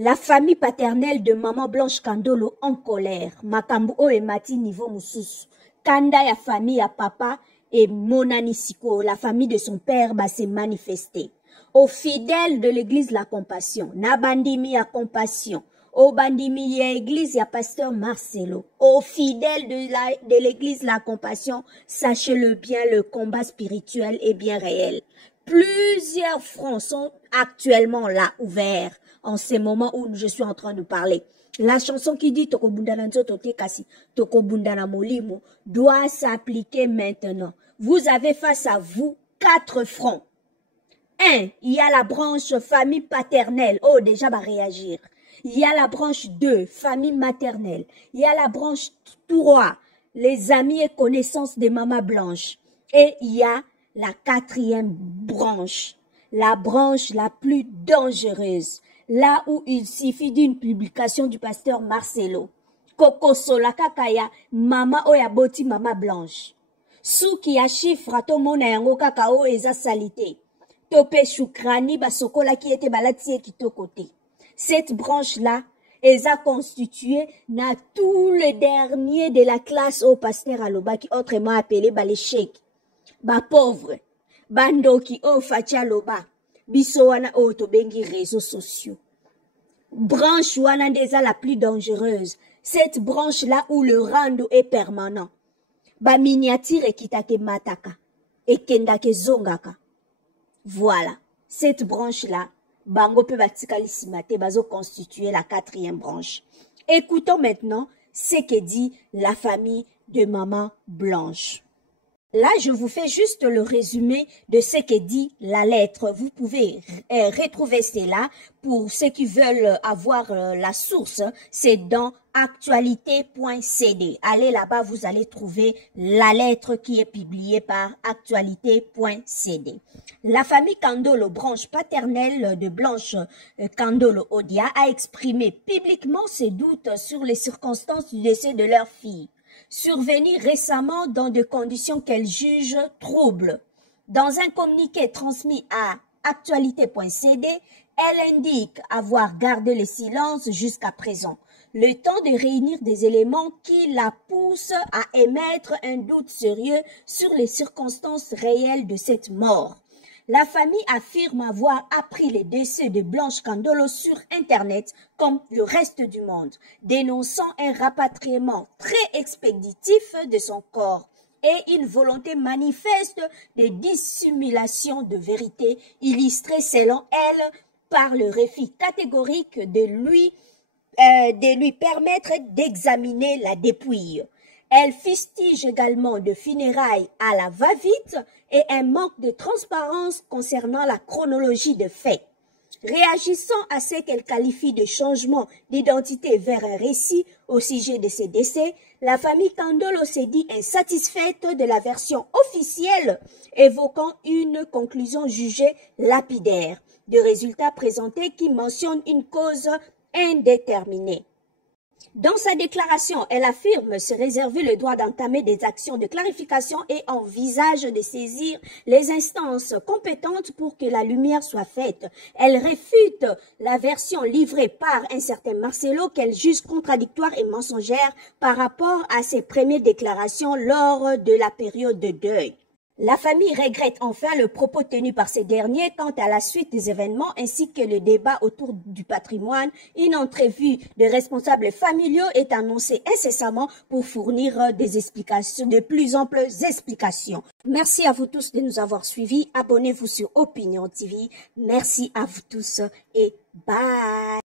La famille paternelle de maman Blanche Kandolo en colère. Makambo o et mati niveau mususu. Kanda ya famille ya papa et Monani Siko, la famille de son père, s'est manifestée. Aux fidèles de l'église La Compassion, Nabandimi ya Compassion, au bandimi ya église ya pasteur Marcelo, aux fidèles de l'église La Compassion, sachez-le bien, le combat spirituel est bien réel. Plusieurs fronts sont actuellement là, ouverts, en ces moments où je suis en train de parler. La chanson qui dit Tokobundana Nzotote Kasi, Tokobundana Molimo doit s'appliquer maintenant. Vous avez face à vous 4 fronts. 1, il y a la branche famille paternelle. Oh, déjà, va réagir. Il y a la branche 2, famille maternelle. Il y a la branche 3, les amis et connaissances de Maman Blanche. Et il y a la 4e branche, la branche la plus dangereuse. Là où il suffit d'une publication du pasteur Marcelo. Koko Solaka Kaya, Mama Oyaboti Mama Blanche. Souki ya chiffre to mona yango kakao eza salité. Tope Shukrani basokola qui était balatie qui to côté. Cette branche-là, eza constituée na tout le dernier de la classe au pasteur Aloba qui autrement appelé l'échec. Ba pauvre, bandoki o facha loba. Biso wana o tobengi réseaux sociaux. Branche wana ndeza la plus dangereuse. Cette branche-là où le rando est permanent. Ba miniature kitake mataka. Et kendake zongaka. Voilà. Cette branche-là, bango pe batikalisimate bazo constituer la 4e branche. Écoutons maintenant ce que dit la famille de Maman Blanche. Là, je vous fais juste le résumé de ce que dit la lettre. Vous pouvez retrouver cela pour ceux qui veulent avoir la source. C'est dans actualité.cd. Allez là-bas, vous allez trouver la lettre qui est publiée par actualité.cd. La famille Kandolo, branche paternelle de Blanche Kandolo Odia, a exprimé publiquement ses doutes sur les circonstances du décès de leur fille, survenue récemment dans des conditions qu'elle juge troubles. Dans un communiqué transmis à actualité.cd, elle indique avoir gardé le silence jusqu'à présent, le temps de réunir des éléments qui la poussent à émettre un doute sérieux sur les circonstances réelles de cette mort. La famille affirme avoir appris le décès de Blanche Kandolo sur Internet comme le reste du monde, dénonçant un rapatriement très expéditif de son corps et une volonté manifeste de dissimulation de vérité illustrée selon elle par le refus catégorique de lui permettre d'examiner la dépouille. Elle fustige également de funérailles à la va-vite et un manque de transparence concernant la chronologie de faits. Réagissant à ce qu'elle qualifie de changement d'identité vers un récit au sujet de ses décès, la famille Kandolo s'est dit insatisfaite de la version officielle, évoquant une conclusion jugée lapidaire de résultats présentés qui mentionnent une cause indéterminée. Dans sa déclaration, elle affirme se réserver le droit d'entamer des actions de clarification et envisage de saisir les instances compétentes pour que la lumière soit faite. Elle réfute la version livrée par un certain Marcelo qu'elle juge contradictoire et mensongère par rapport à ses premières déclarations lors de la période de deuil. La famille regrette enfin le propos tenu par ces derniers quant à la suite des événements ainsi que le débat autour du patrimoine. Une entrevue de responsables familiaux est annoncée incessamment pour fournir des explications, de plus amples explications. Merci à vous tous de nous avoir suivis. Abonnez-vous sur Opinion TV. Merci à vous tous et bye.